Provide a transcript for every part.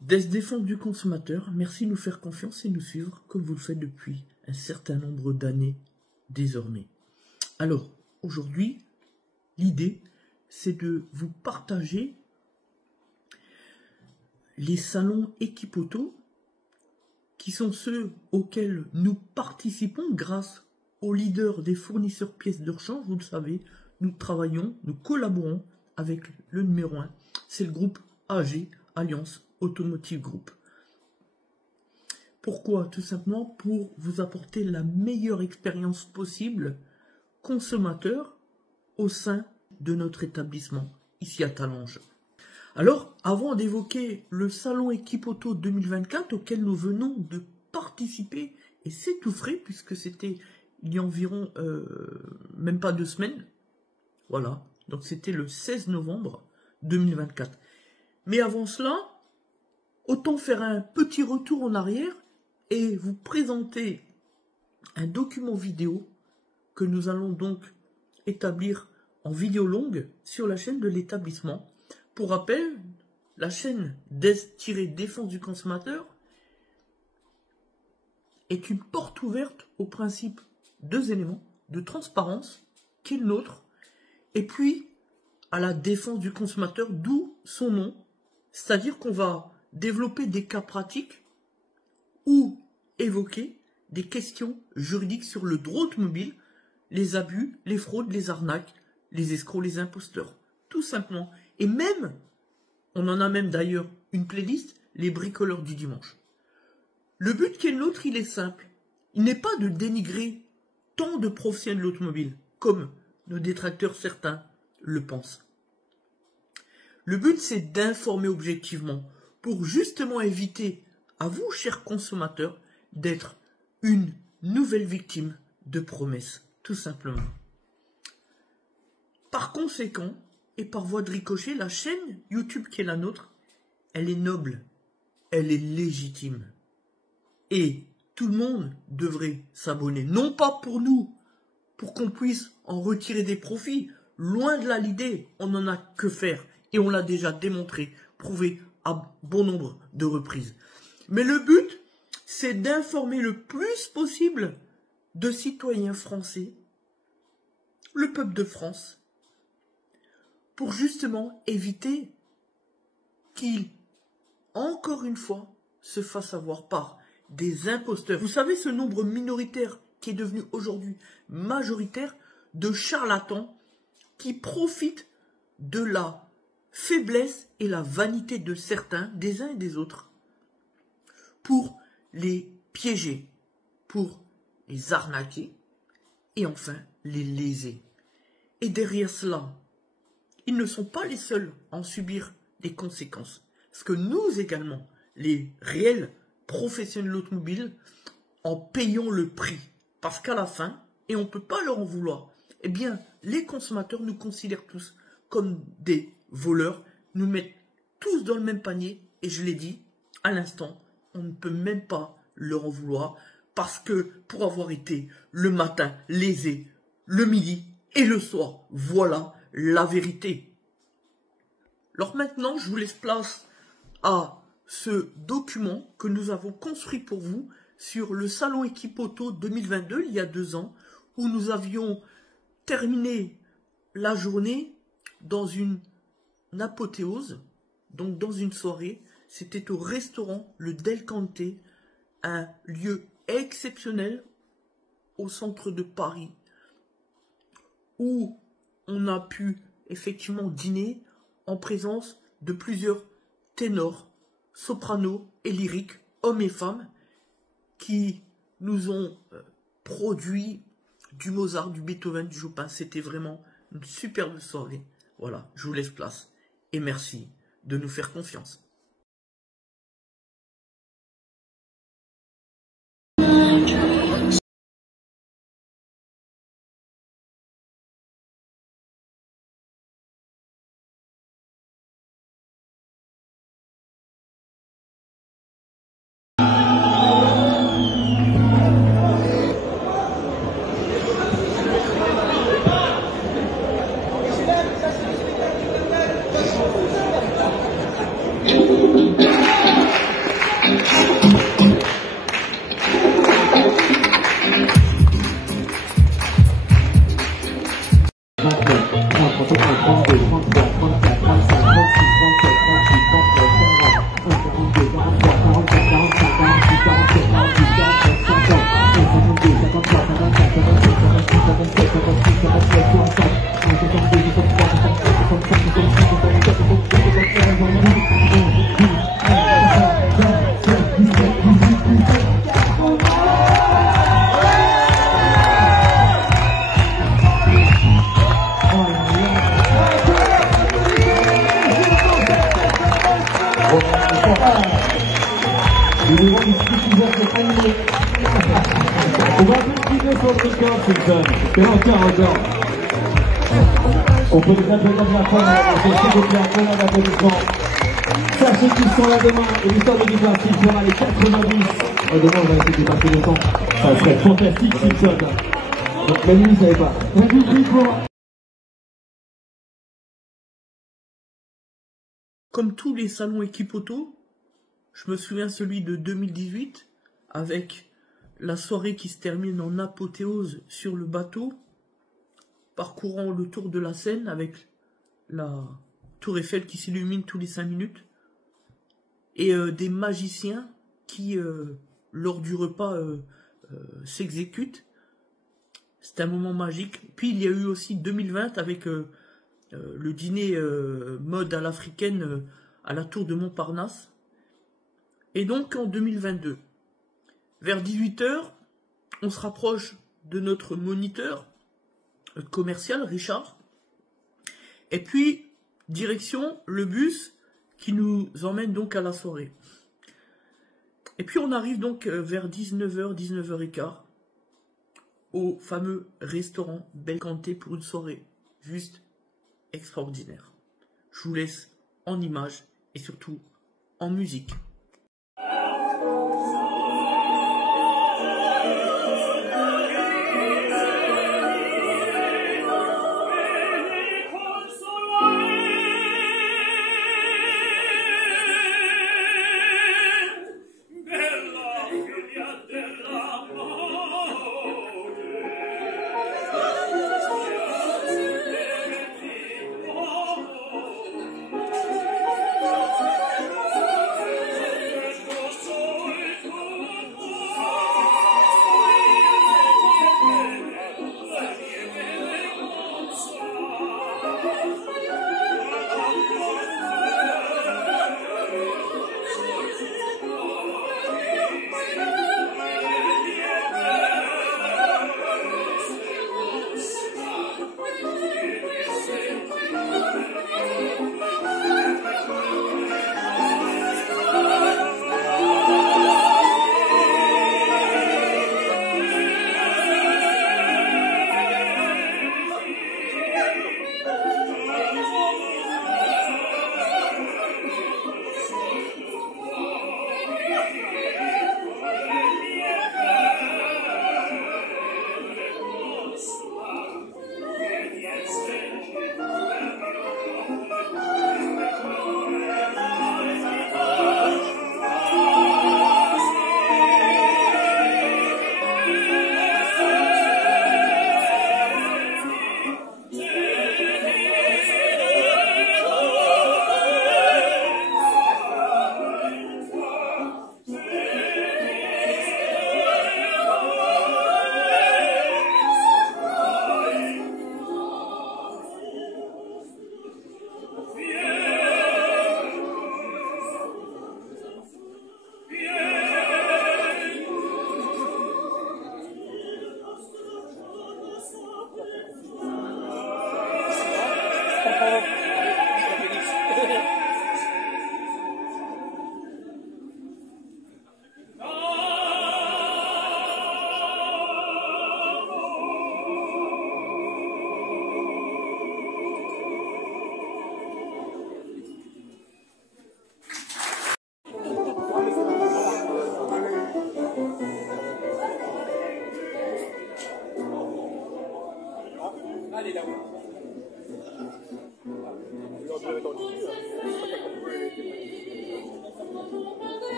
Des défenses du consommateur, merci de nous faire confiance et nous suivre comme vous le faites depuis un certain nombre d'années désormais. Alors, aujourd'hui, l'idée, c'est de vous partager les salons Equipoto, qui sont ceux auxquels nous participons grâce aux leaders des fournisseurs pièces de rechange. Vous le savez, nous travaillons, nous collaborons avec le numéro 1, c'est le groupe AG, Alliance Automotive Group. Pourquoi? Tout simplement pour vous apporter la meilleure expérience possible consommateur au sein de notre établissement, ici à Talange. Alors, avant d'évoquer le salon Equipoto 2024 auquel nous venons de participer, et c'est tout frais puisque c'était il y a environ même pas 2 semaines, voilà, donc c'était le 16 novembre 2024. Mais avant cela, autant faire un petit retour en arrière et vous présenter un document vidéo que nous allons donc établir en vidéo longue sur la chaîne de l'établissement. Pour rappel, la chaîne Défense du consommateur est une porte ouverte au principe 2 éléments de transparence qui est le nôtre, et puis à la défense du consommateur, d'où son nom, c'est-à-dire qu'on va développer des cas pratiques ou évoquer des questions juridiques sur le droit automobile, les abus, les fraudes, les arnaques, les escrocs, les imposteurs, tout simplement. Et même, on en a même d'ailleurs une playlist, les bricoleurs du dimanche. Le but qui est le nôtre, il est simple. Il n'est pas de dénigrer tant de professionnels de l'automobile, comme nos détracteurs certains le pensent. Le but, c'est d'informer objectivement, pour justement éviter à vous, chers consommateurs, d'être une nouvelle victime de promesses, tout simplement. Par conséquent, et par voie de ricochet, la chaîne YouTube qui est la nôtre, elle est noble, elle est légitime. Et tout le monde devrait s'abonner. Non pas pour nous, pour qu'on puisse en retirer des profits. Loin de là l'idée, on n'en a que faire. Et on l'a déjà démontré, prouvé à bon nombre de reprises. Mais le but, c'est d'informer le plus possible de citoyens français, le peuple de France, pour justement éviter qu'ils, encore une fois, se fassent avoir par des imposteurs. Vous savez, ce nombre minoritaire qui est devenu aujourd'hui majoritaire de charlatans qui profitent de la faiblesse et la vanité de certains, des uns et des autres, pour les piéger, pour les arnaquer et enfin les léser. Et derrière cela, ils ne sont pas les seuls à en subir les conséquences. Parce que nous également, les réels professionnels de l'automobile, en payons le prix. Parce qu'à la fin, et on ne peut pas leur en vouloir, eh bien, les consommateurs nous considèrent tous comme des voleurs, nous mettent tous dans le même panier, et je l'ai dit à l'instant, on ne peut même pas leur en vouloir, parce que pour avoir été le matin lésé, le midi et le soir, voilà la vérité. Alors maintenant, je vous laisse place à ce document que nous avons construit pour vous sur le salon Equipoto 2022, il y a 2 ans, où nous avions terminé la journée dans une apothéose, donc dans une soirée. C'était au restaurant Le Del Cante, un lieu exceptionnel au centre de Paris, où on a pu effectivement dîner en présence de plusieurs ténors, sopranos et lyriques, hommes et femmes, qui nous ont produit du Mozart, du Beethoven, du Chopin. C'était vraiment une superbe soirée. Voilà, je vous laisse place et merci de nous faire confiance. Nous devons discuter de animé. On va continuer sur le record, Simpson. C'est encore. On peut les appeler comme la fin, on s'il vous plaît, un applaudissement. Sachez qu'ils sont là demain, et l'histoire de l'histoire, s'il fera les 90. Demain, on va essayer de passer le temps. Ça serait fantastique, Simpson. Donc, même vous ne savez pas. Comme tous les salons équipe auto, je me souviens celui de 2018, avec la soirée qui se termine en apothéose sur le bateau, parcourant le tour de la Seine avec la tour Eiffel qui s'illumine tous les 5 minutes, et des magiciens qui, lors du repas, s'exécutent. C'était un moment magique. Puis il y a eu aussi 2020 avec le dîner mode à l'africaine à la tour de Montparnasse. Et donc en 2022, vers 18 h, on se rapproche de notre moniteur commercial, Richard. Et puis, direction le bus qui nous emmène donc à la soirée. Et puis on arrive donc vers 19 h, 19 h 15 au fameux restaurant Belcanté pour une soirée juste extraordinaire. Je vous laisse en images et surtout en musique.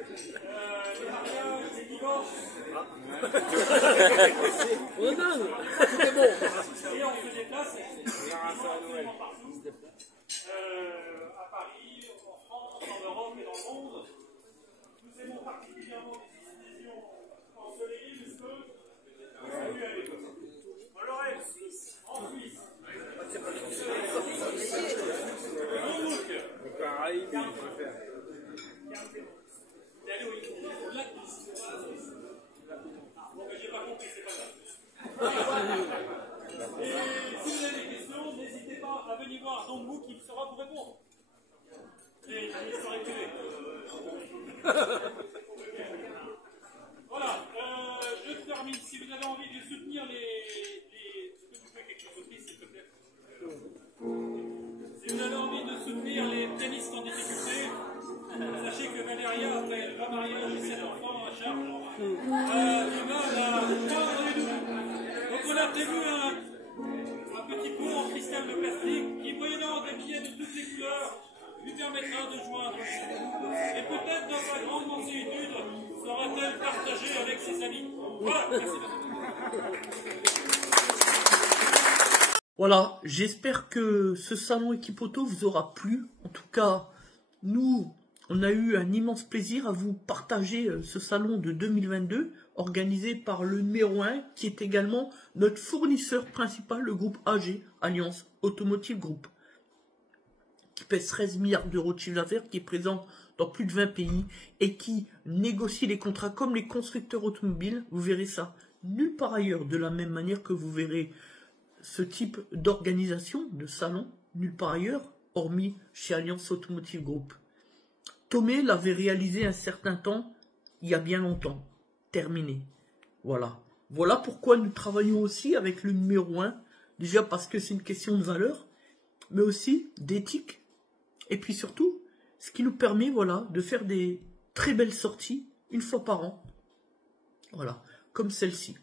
Les mariages, les divorces. Oh non, tout est bon. Et on se déplace absolument partout. À Paris, en France, en Europe et dans le monde. Nous aimons particulièrement les destinations ensoleillées, puisque vous avez aller en Lorraine, en Suisse, en Suisse. Pareil, mais je préfère. T'es allé au lac de Suisse. Bon, mais j'ai pas compris, c'est pas ça. Et si vous avez des questions, n'hésitez pas à venir voir Don Bou qui sera pour répondre. Et il sera éclairé. Voilà, je termine. Si vous avez envie de soutenir est-ce que vous faites quelque chose aussi, s'il te plaît? Si vous avez envie de soutenir les pianistes en difficulté, sachez que Valéria, après le mariage et 7 enfants à charge, du mal à prendre les deux. Donc on a prévu un petit pot en cristal de plastique qui, moyennant des billets de toutes les couleurs, lui permettra de joindre. Et peut-être dans sa grande mansuétude, saura-t-elle partager avec ses amis. Voilà, merci. Voilà, j'espère que ce salon Equipoto vous aura plu. En tout cas, nous, on a eu un immense plaisir à vous partager ce salon de 2022, organisé par le numéro 1, qui est également notre fournisseur principal, le groupe AG, Alliance Automotive Group, qui pèse 13 milliards d'euros de chiffre d'affaires, qui est présent dans plus de 20 pays et qui négocie les contrats comme les constructeurs automobiles. Vous verrez ça nulle part ailleurs, de la même manière que vous verrez ce type d'organisation, de salon, nulle part ailleurs, hormis chez Alliance Automotive Group. Tomé l'avait réalisé un certain temps, il y a bien longtemps. Terminé. Voilà. Voilà pourquoi nous travaillons aussi avec le numéro 1. Déjà parce que c'est une question de valeur, mais aussi d'éthique. Et puis surtout, ce qui nous permet, voilà, de faire des très belles sorties, une fois par an. Voilà. Comme celle-ci.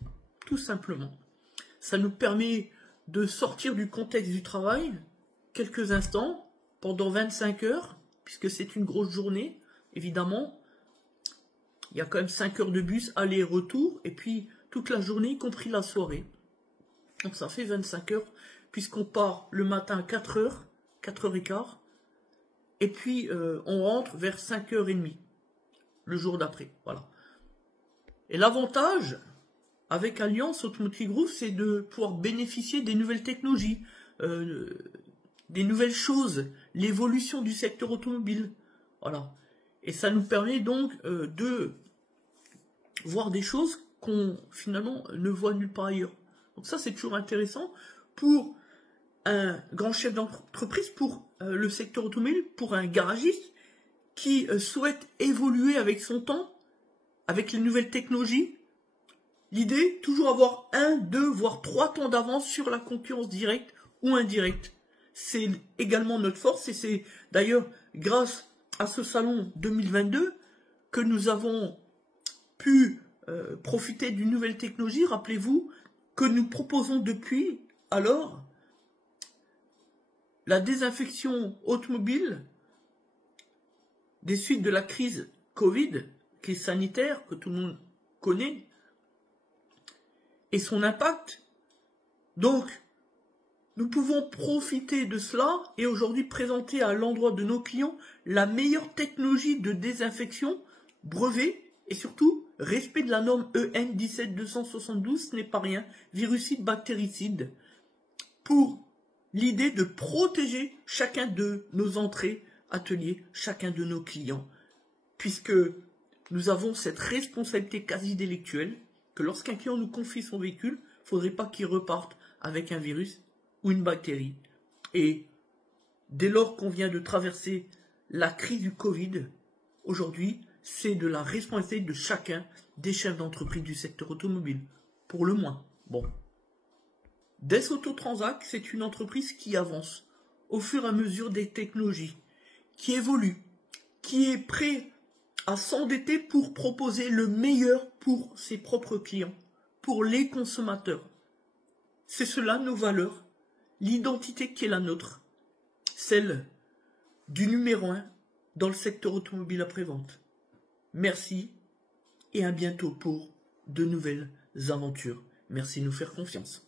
Tout simplement. Ça nous permet de sortir du contexte du travail, quelques instants, pendant 25 heures, puisque c'est une grosse journée, évidemment. Il y a quand même 5 heures de bus, aller et retour, et puis toute la journée, y compris la soirée. Donc ça fait 25 heures, puisqu'on part le matin à 4 heures, 4h15, et puis on rentre vers 5h30, le jour d'après. Voilà. Et l'avantage avec Alliance Automotive Group, c'est de pouvoir bénéficier des nouvelles technologies, des nouvelles choses, l'évolution du secteur automobile. Voilà. Et ça nous permet donc de voir des choses qu'on finalement ne voit nulle part ailleurs. Donc ça, c'est toujours intéressant pour un grand chef d'entreprise, pour le secteur automobile, pour un garagiste qui souhaite évoluer avec son temps, avec les nouvelles technologies. L'idée, toujours avoir 1, 2, voire 3 temps d'avance sur la concurrence directe ou indirecte. C'est également notre force et c'est d'ailleurs grâce à ce salon 2022 que nous avons pu profiter d'une nouvelle technologie. Rappelez-vous que nous proposons depuis alors la désinfection automobile des suites de la crise Covid, crise sanitaire que tout le monde connaît, et son impact. Donc, nous pouvons profiter de cela et aujourd'hui présenter à l'endroit de nos clients la meilleure technologie de désinfection, brevet et surtout respect de la norme EN 17272, ce n'est pas rien, virucide, bactéricide, pour l'idée de protéger chacun de nos entrées, ateliers, chacun de nos clients, puisque nous avons cette responsabilité quasi délictuelle que lorsqu'un client nous confie son véhicule, il ne faudrait pas qu'il reparte avec un virus ou une bactérie. Et dès lors qu'on vient de traverser la crise du Covid, aujourd'hui, c'est de la responsabilité de chacun des chefs d'entreprise du secteur automobile, pour le moins. Bon. Des Autotransac, c'est une entreprise qui avance au fur et à mesure des technologies, qui évolue, qui est prêt à s'endetter pour proposer le meilleur pour ses propres clients, pour les consommateurs. C'est cela nos valeurs, l'identité qui est la nôtre, celle du numéro 1 dans le secteur automobile après-vente. Merci et à bientôt pour de nouvelles aventures. Merci de nous faire confiance.